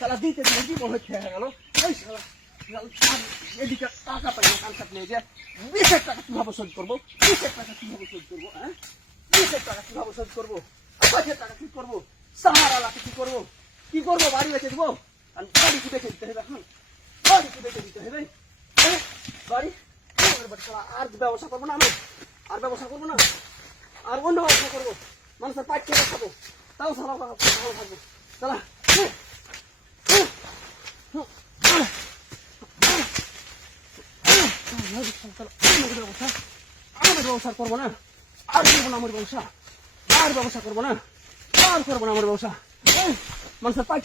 সালা দিতে দিতে জীবন হচ্ছে গেল? এই এদিকে টাকা পাই না কানসাট নিয়ে যে। বিশের টাকা কীভাবে শোধ করব? বিশের টাকা কীভাবে শোধ করব হ্যাঁ? বিশের টাকা কীভাবে শোধ করব? পাঁচের টাকা কি করব? সাহারালাকে কি করব? কি করব? বাড়ি বেঁচে দেবো? আর বাড়ি কি বেঁচে দিতে হবে এখন? বাড়ি কি বেঁচে দিতে হবে? হ্যাঁ? বাড়ি? শালা, আর ব্যবসা করব না আমি? আর ব্যবসা করব না? আর অন্য ব্যবসা করব? মানুষের পাইট খেয়ে খাব? তাও সারা ভালো থাকব। চালা ব্যবসা আমাদের ব্যবসা করব না আর করব না আমার ব্যবসা আর ব্যবসা করব না আর করব না আমার মানুষের পাইট